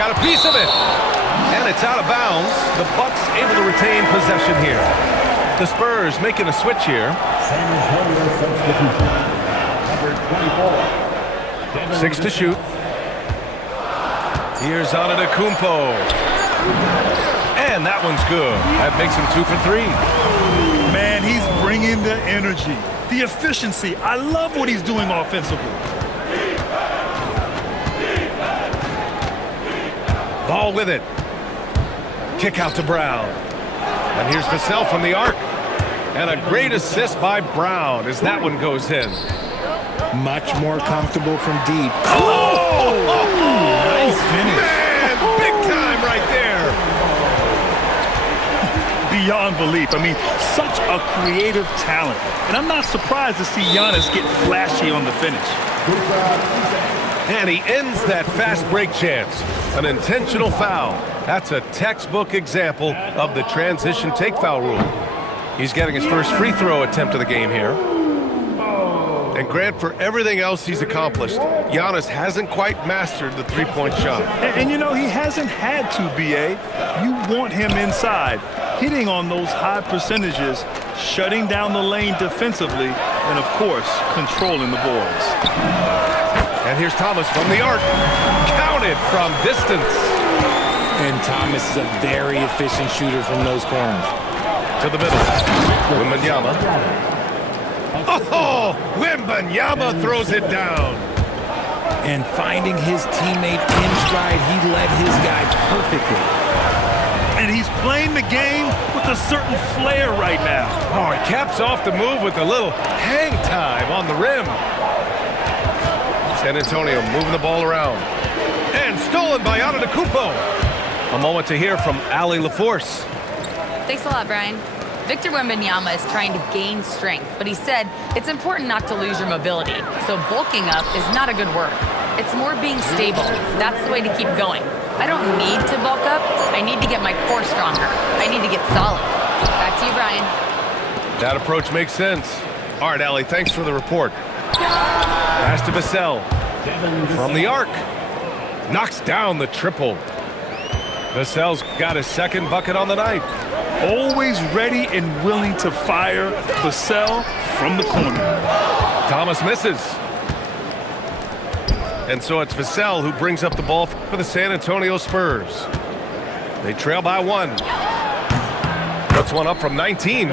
got a piece of it. And it's out of bounds. The Bucks able to retain possession here. The Spurs making a switch here. San Antonio substitution. Number 24. 6 to shoot. Here's Antetokounmpo. And that one's good. That makes him 2 for 3. Man, he's bringing the energy, the efficiency. I love what he's doing offensively. Ball with it. Kick out to Brown. And here's Vassell from the arc. And a great assist by Brown as that one goes in. Much more comfortable from deep. Oh! Nice finish. Man, big time right there. Beyond belief. I mean, such a creative talent. And I'm not surprised to see Giannis get flashy on the finish. And he ends that fast break chance. An intentional foul. That's a textbook example of the transition take foul rule. He's getting his first free throw attempt of the game here. And Grant, for everything else he's accomplished, Giannis hasn't quite mastered the three-point shot. And you know, he hasn't had to, B.A. You want him inside, hitting on those high percentages, shutting down the lane defensively, and, of course, controlling the boards. And here's Thomas from the arc. Counted from distance. And Thomas is a very efficient shooter from those corners. To the middle. Wembanyama. Oh, Wembanyama throws it down. And finding his teammate in stride, he led his guy perfectly. And he's playing the game with a certain flair right now. Oh, he caps off the move with a little hang time on the rim. San Antonio moving the ball around. And stolen by Antetokounmpo. A moment to hear from Allie LaForce. Thanks a lot, Brian. Victor Wembanyama is trying to gain strength, but he said it's important not to lose your mobility. So bulking up is not a good word. It's more being stable. That's the way to keep going. I don't need to bulk up. I need to get my core stronger. I need to get solid. Back to you, Brian. That approach makes sense. All right, Allie, thanks for the report. Pass to Vassell. From the arc. Knocks down the triple. Vassell's got his second bucket on the night. Always ready and willing to fire. Vassell from the corner. Thomas misses. And so it's Vassell who brings up the ball for the San Antonio Spurs. They trail by 1. Puts one up from 19.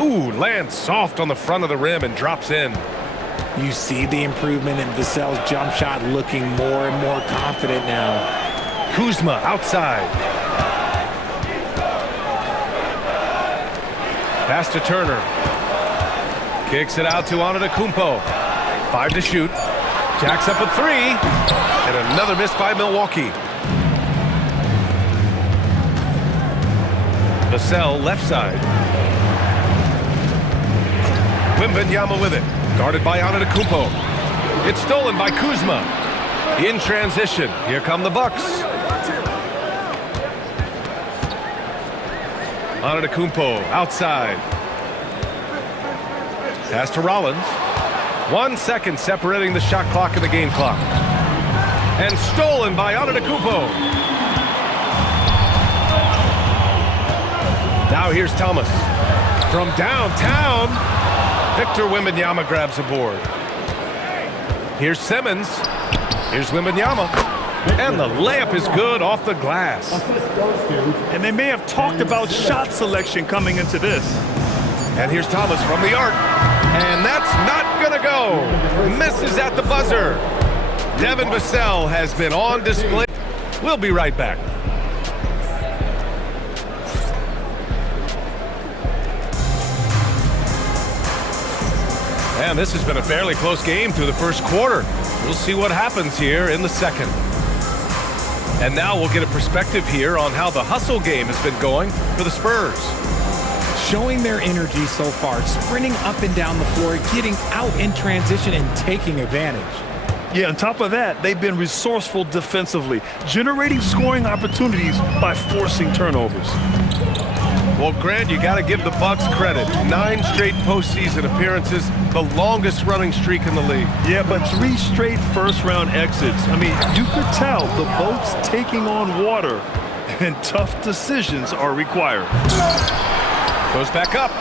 Ooh, lands soft on the front of the rim and drops in. You see the improvement in Vassell's jump shot, looking more and more confident now. Kuzma outside. Pass to Turner. Kicks it out to Antetokounmpo. 5 to shoot. Jacks up a 3. And another miss by Milwaukee. Vassell left side. Wembanyama with it. Guarded by Antetokounmpo. It's stolen by Kuzma. In transition. Here come the Bucks. Antetokounmpo outside. Pass to Rollins. 1 second separating the shot clock and the game clock. And stolen by Antetokounmpo. Now here's Thomas. From downtown, Victor Wembanyama grabs a board. Here's Simmons. Here's Wembanyama. And the layup is good off the glass. And they may have talked about shot selection coming into this. And here's Thomas from the arc. And that's not going to go. Misses at the buzzer. Devin Vassell has been on display. We'll be right back. And this has been a fairly close game through the first quarter. We'll see what happens here in the second. And now we'll get a perspective here on how the hustle game has been going for the Spurs. Showing their energy so far, sprinting up and down the floor, getting out in transition and taking advantage. Yeah, on top of that, they've been resourceful defensively, generating scoring opportunities by forcing turnovers. Well, Grant, you got to give the Bucks credit. 9 straight postseason appearances, the longest running streak in the league. Yeah, but 3 straight first-round exits. I mean, you could tell the boat's taking on water, and tough decisions are required. Goes back up.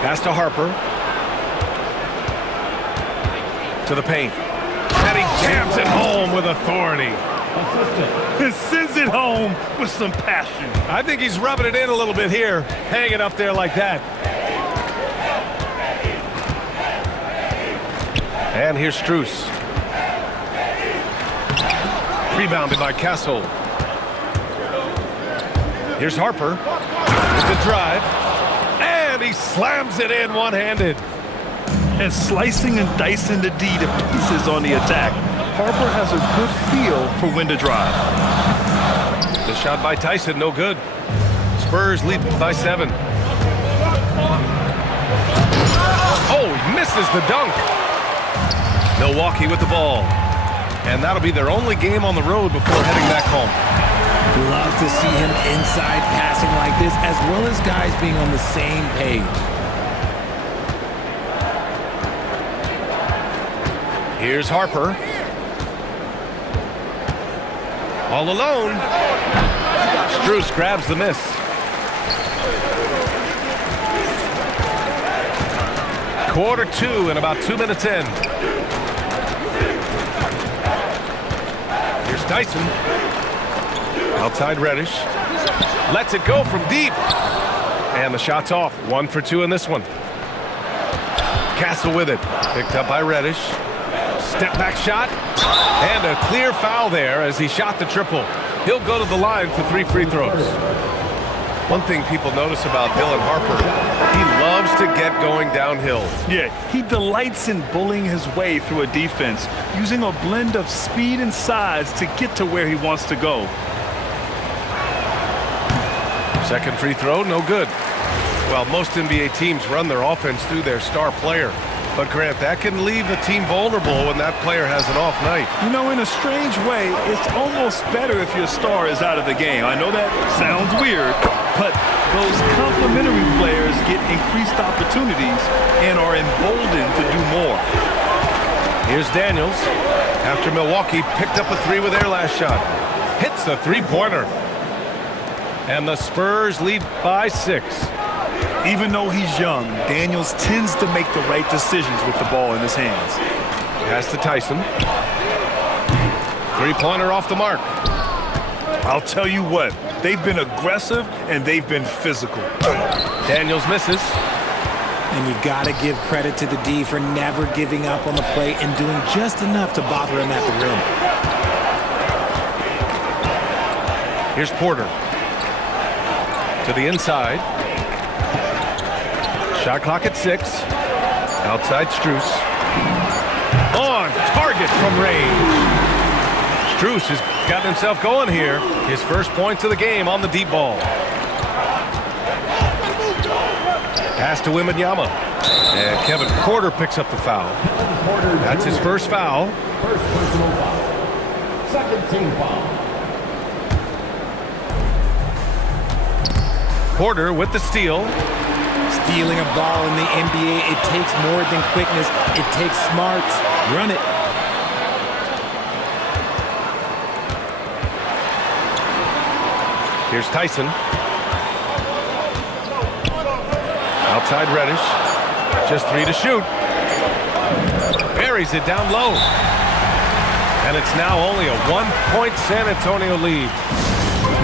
Pass to Harper. To the paint. And he jams it home with authority. And sends it home with some passion. I think he's rubbing it in a little bit here, hanging up there like that. And here's Strus. Rebounded by Castle. Here's Harper with the drive. And he slams it in one-handed. And slicing and dicing the D to pieces on the attack. Harper has a good feel for when to drive. The shot by Tyson, no good. Spurs lead by 7. Oh, he misses the dunk. Milwaukee with the ball. And that'll be their only game on the road before heading back home. Love to see him inside passing like this, as well as guys being on the same page. Here's Harper. All alone. Strus grabs the miss. Quarter 2 and about 2 minutes in. Here's Tyson. Outside Reddish. Lets it go from deep. And the shot's off. 1 for 2 in this one. Castle with it. Picked up by Reddish. Step back shot. And a clear foul there as he shot the triple. He'll go to the line for 3 free throws. One thing people notice about Dylan Harper, he loves to get going downhill. Yeah, he delights in bullying his way through a defense, using a blend of speed and size to get to where he wants to go. Second free throw, no good. Well, most NBA teams run their offense through their star player. But, Grant, that can leave the team vulnerable when that player has an off night. You know, in a strange way, it's almost better if your star is out of the game. I know that sounds weird, but those complementary players get increased opportunities and are emboldened to do more. Here's Daniels. After Milwaukee picked up a 3 with their last shot. Hits a three-pointer. And the Spurs lead by 6. Even though he's young, Daniels tends to make the right decisions with the ball in his hands. Pass to Tyson. Three-pointer off the mark. I'll tell you what, they've been aggressive and they've been physical. Daniels misses. And you got to give credit to the D for never giving up on the play and doing just enough to bother him at the rim. Here's Porter. To the inside. Shot clock at 6. Outside Strus. On target from range. Strus has gotten himself going here. His first points of the game on the deep ball. Pass to Wembanyama. And Kevin Porter picks up the foul. That's his first foul. First personal foul. Second team foul. Porter with the steal. Stealing a ball in the NBA, it takes more than quickness. It takes smarts. Run it. Here's Tyson. Outside Reddish. Just 3 to shoot. Buries it down low. And it's now only a 1-point San Antonio lead.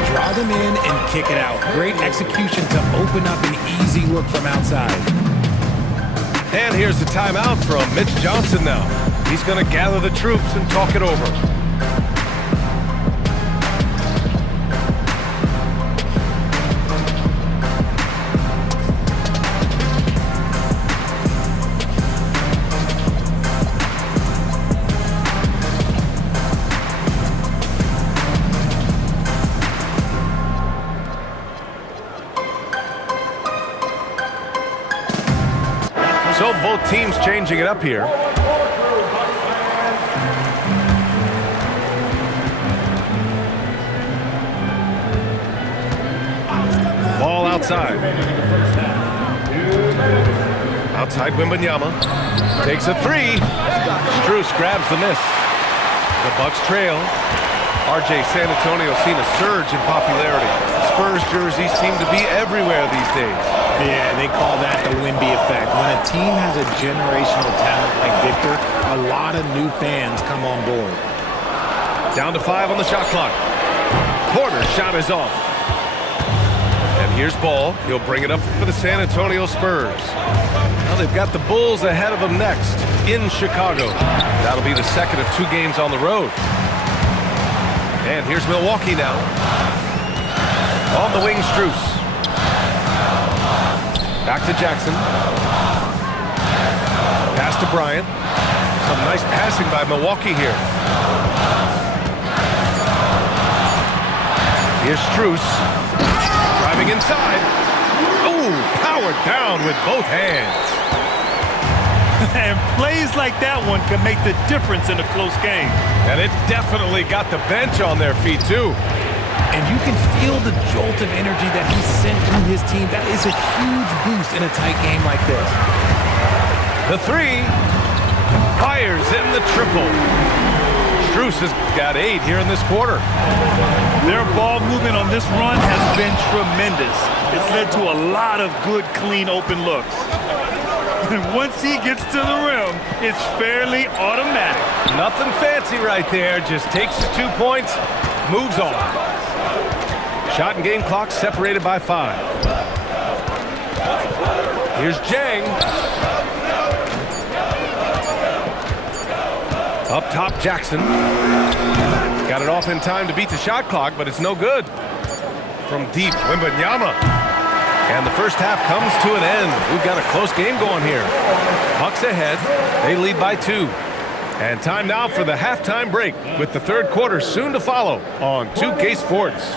Draw them in and kick it out. Great execution to open up an easy look from outside. And here's the timeout from Mitch Johnson now. He's going to gather the troops and talk it over. So both teams changing it up here. inside. Outside Wembanyama. Takes a three. Strus grabs the miss. The Bucks trail. RJ San Antonio's seen a surge in popularity. Spurs jerseys seem to be everywhere these days. Yeah, they call that the Wemby effect. When a team has a generational talent like Victor, a lot of new fans come on board. Down to 5 on the shot clock. Porter's shot is off. And here's Ball. He'll bring it up for the San Antonio Spurs. Now they've got the Bulls ahead of them next in Chicago. That'll be the second of 2 games on the road. And here's Milwaukee now. On the wing, Strus. Back to Jackson. Pass to Bryant. Some nice passing by Milwaukee here. Here's Strus. Driving inside. Ooh, powered down with both hands. And plays like that one can make the difference in a close game. And it definitely got the bench on their feet, too. And you can feel the jolt of energy that he sent through his team. That is a huge boost in a tight game like this. The three. Fires in the triple. Strus has got 8 here in this quarter. Their ball movement on this run has been tremendous. It's led to a lot of good, clean, open looks. And once he gets to the rim, it's fairly automatic. Nothing fancy right there. Just takes his 2 points, moves on. Shot and game clock separated by 5. Here's Jang. Up top, Jackson. Got it off in time to beat the shot clock, but it's no good. From deep, Wembanyama. And the first half comes to an end. We've got a close game going here. Bucks ahead. They lead by 2. And time now for the halftime break, with the third quarter soon to follow on 2K Sports.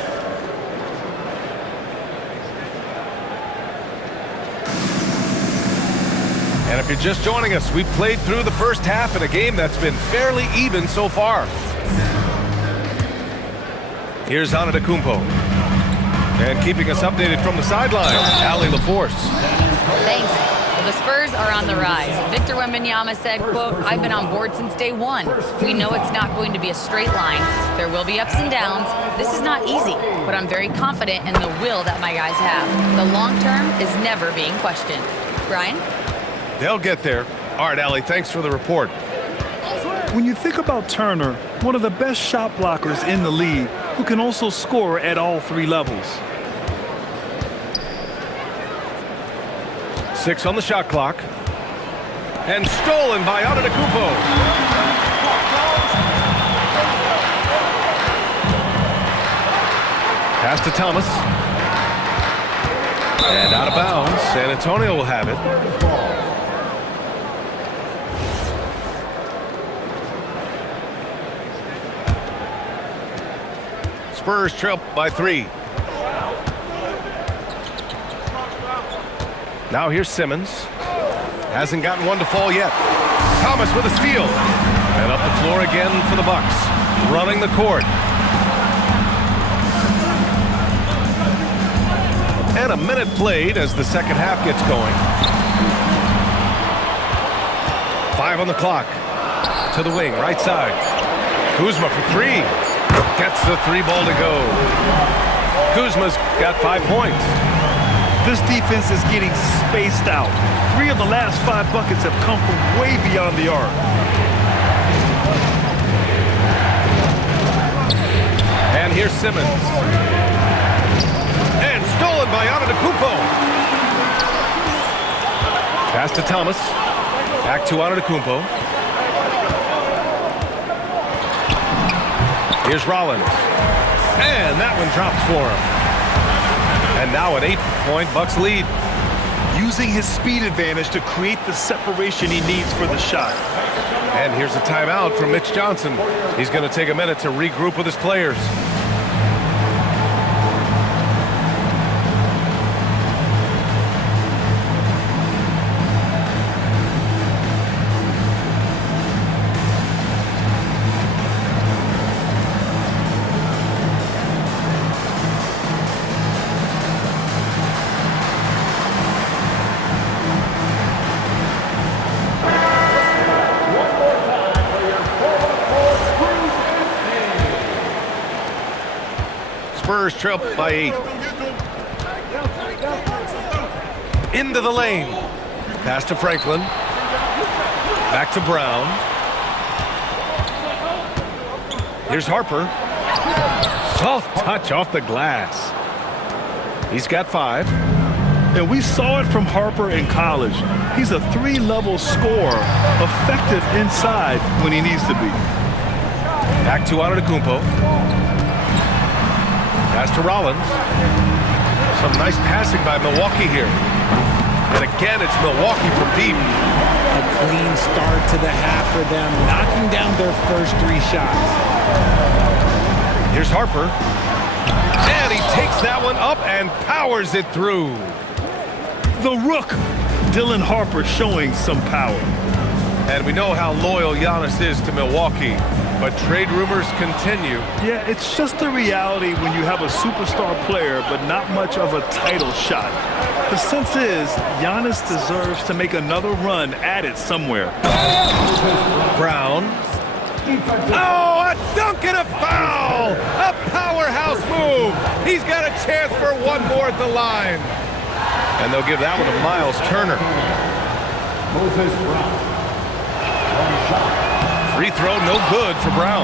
And if you're just joining us, we've played through the first half in a game that's been fairly even so far. Here's Antetokounmpo. And keeping us updated from the sideline, Allie LaForce. Thanks. Well, the Spurs are on the rise. Victor Wembanyama said, quote, "I've been on board since day one. We know it's not going to be a straight line. There will be ups and downs. This is not easy, but I'm very confident in the will that my guys have. The long term is never being questioned." Brian? They'll get there. All right, Allie, thanks for the report. When you think about Turner, one of the best shot blockers in the league, who can also score at all 3 levels. 6 on the shot clock. And stolen by Antetokounmpo. Pass to Thomas. And out of bounds. San Antonio will have it. Spurs trail by 3. Now here's Simmons. Hasn't gotten one to fall yet. Thomas with a steal. And up the floor again for the Bucks. Running the court. And a minute played as the second half gets going. 5 on the clock. To the wing, right side. Kuzma for 3. Gets the 3 ball to go. Kuzma's got 5 points. This defense is getting spaced out. 3 of the last 5 buckets have come from way beyond the arc. And here's Simmons. And stolen by Antetokounmpo. Pass to Thomas. Back to Antetokounmpo. Here's Rollins. And that one drops for him. And now an 8-point Bucks lead. Using his speed advantage to create the separation he needs for the shot. And here's a timeout from Mitch Johnson. He's going to take a minute to regroup with his players. Spurs trail by 8. Into the lane. Pass to Franklin. Back to Brown. Here's Harper. Soft touch off the glass. He's got 5. And we saw it from Harper in college. He's a 3-level scorer, effective inside when he needs to be. Back to Antetokounmpo. Pass to Rollins. Some nice passing by Milwaukee here. And again, it's Milwaukee from deep. A clean start to the half for them, knocking down their first 3 shots. Here's Harper. And he takes that one up and powers it through. The Rook, Dylan Harper, showing some power. And we know how loyal Giannis is to Milwaukee, but trade rumors continue. Yeah, it's just the reality when you have a superstar player but not much of a title shot. The sense is Giannis deserves to make another run at it somewhere. Brown. Oh, a dunk and a foul! A powerhouse move! He's got a chance for one more at the line. And they'll give that one to Miles Turner. Moses Brown. One shot. Free throw no good for Brown.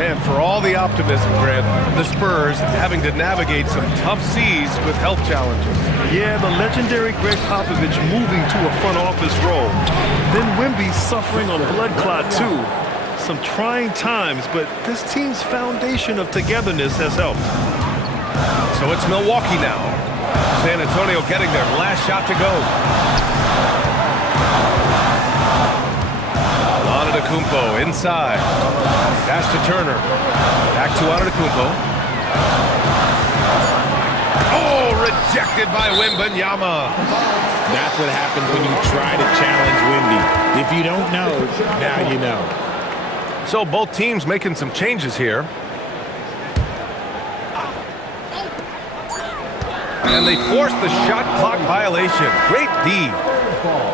And for all the optimism, Grant, the Spurs having to navigate some tough seas with health challenges. Yeah, the legendary Greg Popovich moving to a front office role. Then Wemby suffering a blood clot too. Some trying times, but this team's foundation of togetherness has helped. So it's Milwaukee now. San Antonio getting their last shot to go. Antetokounmpo inside. Pass to Turner. Back to Antetokounmpo. Oh, rejected by Wembanyama. That's what happens when you try to challenge Wemby. If you don't know, now you know. So both teams making some changes here. And they forced the shot clock violation. Great D.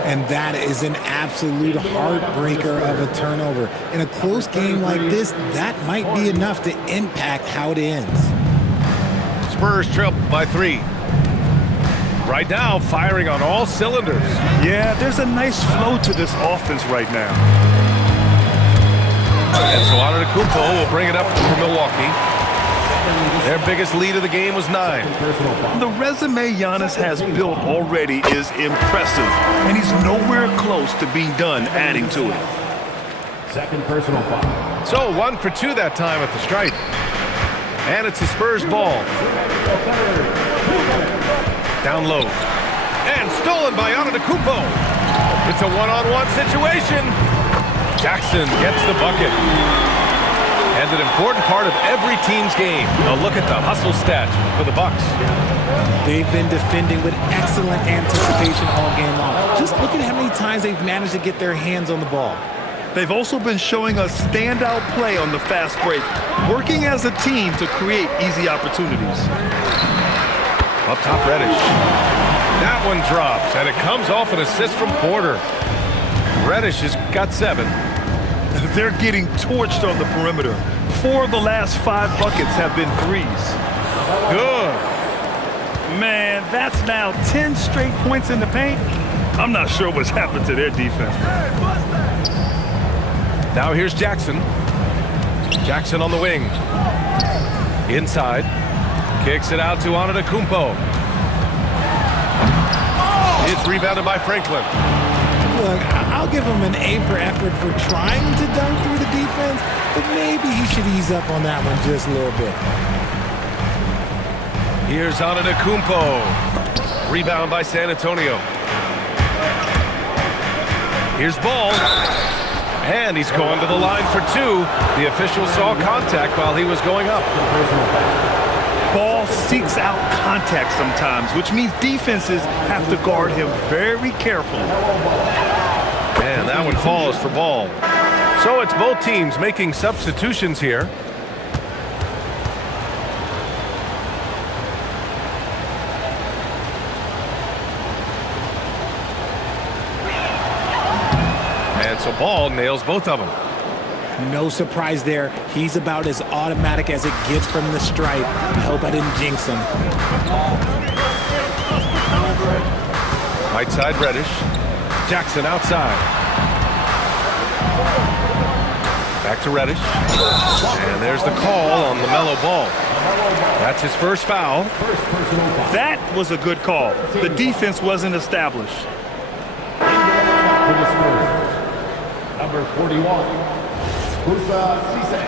And that is an absolute heartbreaker of a turnover. In a close game like this, that might be enough to impact how it ends. Spurs trail by 3. Right now, firing on all cylinders. Yeah, there's a nice flow to this offense right now. And so Antetokounmpo will bring it up for Milwaukee. Their biggest lead of the game was 9. The resume Giannis has built already is impressive, and he's nowhere close to being done adding to it. Second personal foul. So 1 for 2 that time at the stripe. And it's the Spurs ball. Down low. And stolen by Antetokounmpo. It's a one-on-one situation. Jackson gets the bucket. And an important part of every team's game. A look at the hustle stats for the Bucks. They've been defending with excellent anticipation all game long. Just look at how many times they've managed to get their hands on the ball. They've also been showing us standout play on the fast break, working as a team to create easy opportunities. Up top, Reddish. That one drops, and it comes off an assist from Porter. Reddish has got 7. They're getting torched on the perimeter. 4 of the last 5 buckets have been threes. Good. Man, that's now 10 straight points in the paint. I'm not sure what's happened to their defense. Now here's Jackson. Jackson on the wing. Inside. Kicks it out to Antetokounmpo. It's rebounded by Franklin. Look, I'll give him an A for effort for trying to dunk through the defense, but maybe he should ease up on that one just a little bit. Here's Antetokounmpo. Rebound by San Antonio. Here's Ball. And he's going to the line for 2. The official saw contact while he was going up. Ball seeks out contact sometimes, which means defenses have to guard him very carefully. And that one falls for Ball. So it's both teams making substitutions here. And so Ball nails both of them. No surprise there. He's about as automatic as it gets from the stripe. I hope I didn't jinx him. Right side Reddish. Jackson outside. Back to Reddish. And there's the call on LaMelo Ball. That's his first foul. That was a good call. The defense wasn't established. For the Spurs, number 41, Musa Cisse.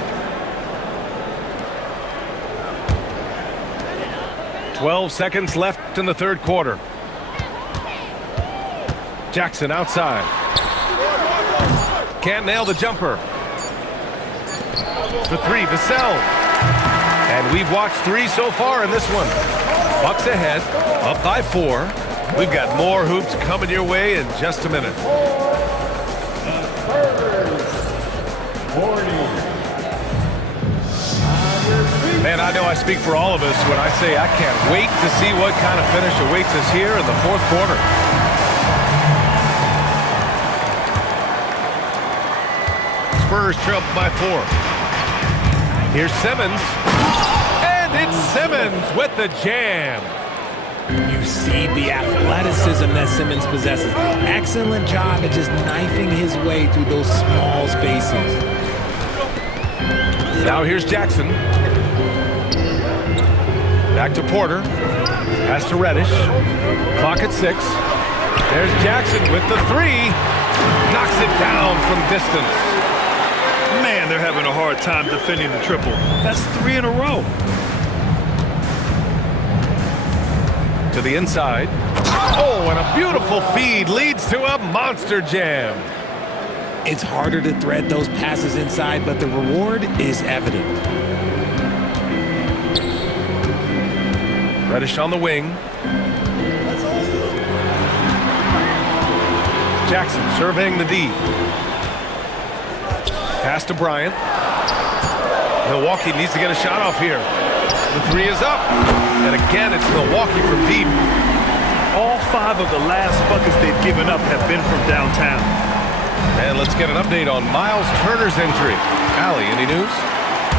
12 seconds left in the third quarter. Jackson outside. Can't nail the jumper. For three, Vassell. And we've watched three so far in this one. Bucks ahead, up by 4. We've got more hoops coming your way in just a minute. Man, I know I speak for all of us when I say I can't wait to see what kind of finish awaits us here in the fourth quarter. Spurs trail by 4. Here's Simmons. And it's Simmons with the jam. You see the athleticism that Simmons possesses. Excellent job at just knifing his way through those small spaces. Now here's Jackson. Back to Porter. Pass to Reddish. Clock at 6. There's Jackson with the 3. Knocks it down from distance. Man, they're having a hard time defending the triple. That's 3 in a row. To the inside. Oh, and a beautiful feed leads to a monster jam. It's harder to thread those passes inside, but the reward is evident. Reddish on the wing. Jackson surveying the D. Pass to Bryant. Milwaukee needs to get a shot off here. The 3 is up. And again, it's Milwaukee from deep. All 5 of the last buckets they've given up have been from downtown. And let's get an update on Miles Turner's injury. Allie, any news?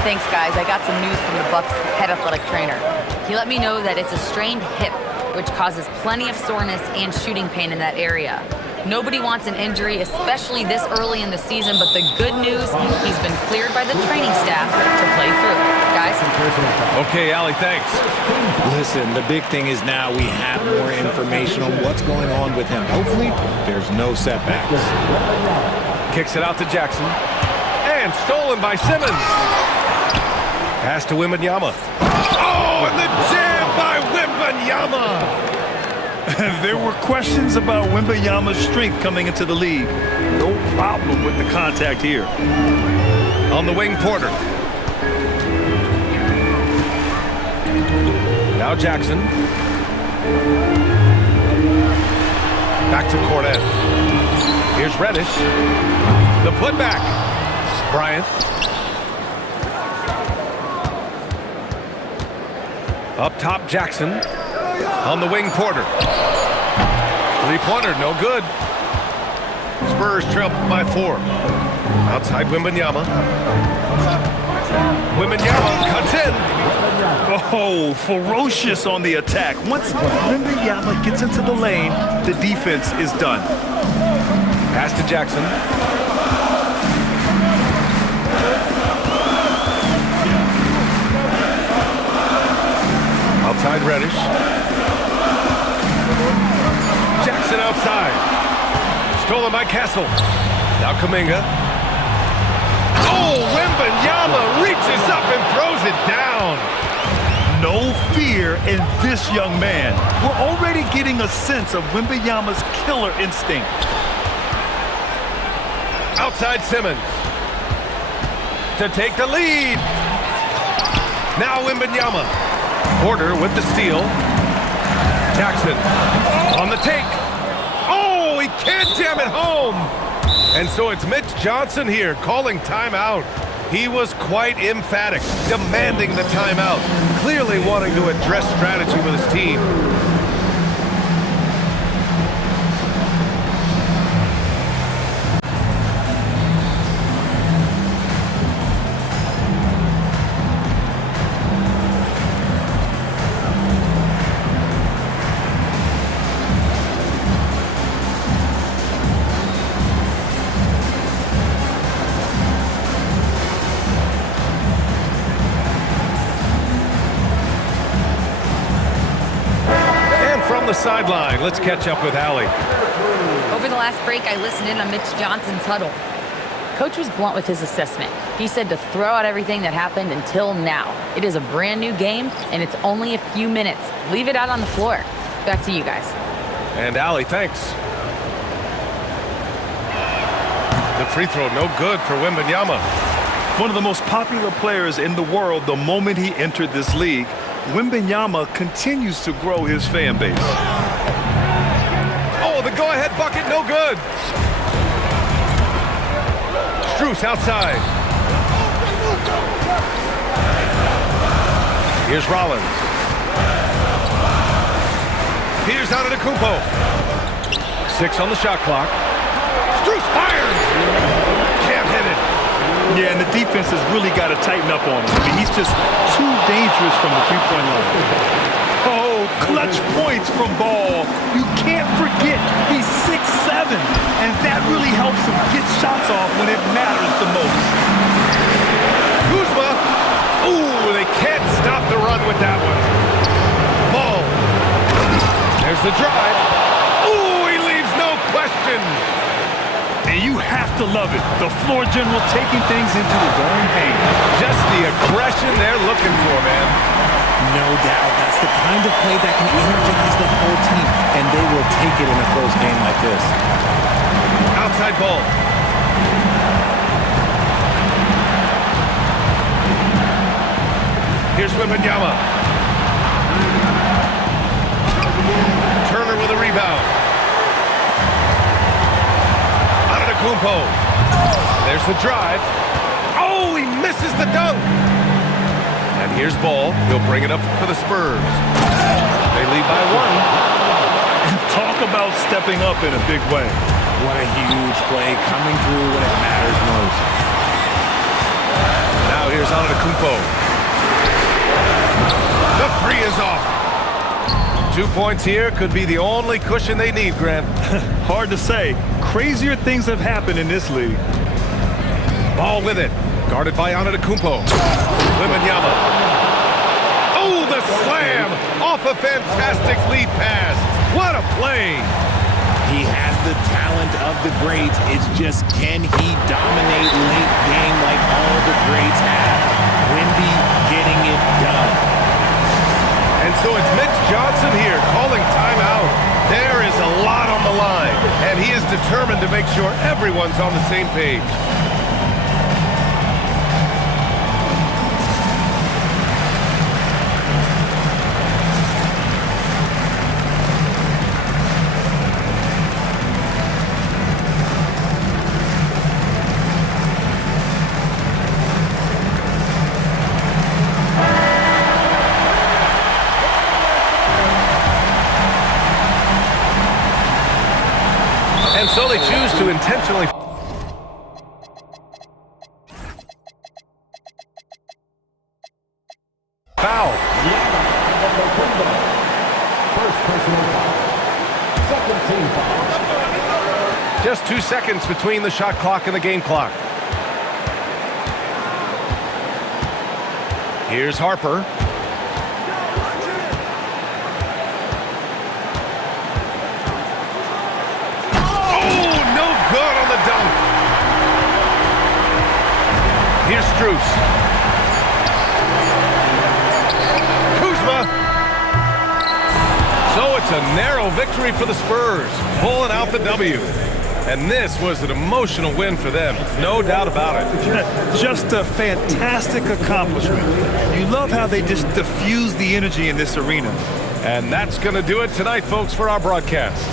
Thanks, guys. I got some news from the Bucks head athletic trainer. He let me know that it's a strained hip, which causes plenty of soreness and shooting pain in that area. Nobody wants an injury, especially this early in the season, but the good news, he's been cleared by the training staff to play through. Guys? Okay, Allie, thanks. Listen, the big thing is now we have more information on what's going on with him. Hopefully, there's no setbacks. Kicks it out to Jackson. And stolen by Simmons. Pass to Wembanyama. Oh, and the jam by Wembanyama. There were questions about Wembanyama's strength coming into the league. No problem with the contact here. On the wing, Porter. Now Jackson. Back to Cornet. Here's Reddish. The putback. Bryant. Up top, Jackson. On the wing, Porter. Three-pointer, no good. Spurs trail by 4. Outside Wembanyama. Wembanyama cuts in. Oh, ferocious on the attack. Once Wembanyama gets into the lane, the defense is done. Pass to Jackson. Outside Reddish. Jackson outside. Stolen by Castle. Now Kuminga. Oh, Wembanyama reaches up and throws it down. No fear in this young man. We're already getting a sense of Wembanyama's killer instinct. Outside Simmons. To take the lead. Now Wembanyama. Porter with the steal. Jackson on the take. Oh, he can't jam it home. And so it's Mitch Johnson here calling timeout. He was quite emphatic, demanding the timeout, clearly wanting to address strategy with his team. sideline. Let's catch up with Allie. Over the last break, I listened in on Mitch Johnson's huddle. Coach was blunt with his assessment. He said to throw out everything that happened until now. It is a brand new game, and it's only a few minutes. Leave it out on the floor. Back to you guys. And Allie, thanks. The free throw, no good for Wembanyama. One of the most popular players in the world the moment he entered this league, Wembanyama continues to grow his fan base. Oh, the go-ahead bucket, no good. Strus outside. Here's Rollins. Here's Antetokounmpo. 6 on the shot clock. Strus fires! Can't hit it. Yeah, and the defense has really got to tighten up on him. I mean, he's just too dangerous from the three-point line. Oh, clutch points from Ball. You can't forget he's 6'7", and that really helps him get shots off when it matters the most. Kuzma. Ooh, they can't stop the run with that one. Ball. There's the drive. Ooh, he leaves no question. And you have to love it. The floor general taking things into his own hands. Just the aggression they're looking for, man. No doubt. That's the kind of play that can energize the whole team, and they will take it in a close game like this. Outside ball. Here's Wembanyama. Turner with a rebound. Antetokounmpo. There's the drive. Oh, he misses the dunk. And here's Ball. He'll bring it up for the Spurs. They lead by 1. Talk about stepping up in a big way. What a huge play coming through when it matters most. Now here's Antetokounmpo. The 3 is off. 2 points here could be the only cushion they need, Grant. Hard to say. Crazier things have happened in this league. Ball with it. Guarded by Antetokounmpo. Wembanyama. Oh, the slam! Off a fantastic lead pass. What a play! He has the talent of the greats. It's just, can he dominate late game like all the greats have? Wemby getting it done. And so it's Mitch Johnson here calling timeout. There is a lot on the line, and he is determined to make sure everyone's on the same page. And so they choose to intentionally foul. First personal foul. Second team foul. Just 2 seconds between the shot clock and the game clock. Here's Harper. Here's Strus. Kuzma. So it's a narrow victory for the Spurs, pulling out the W. And this was an emotional win for them, no doubt about it. Just a fantastic accomplishment. You love how they just diffuse the energy in this arena. And that's going to do it tonight, folks, for our broadcast.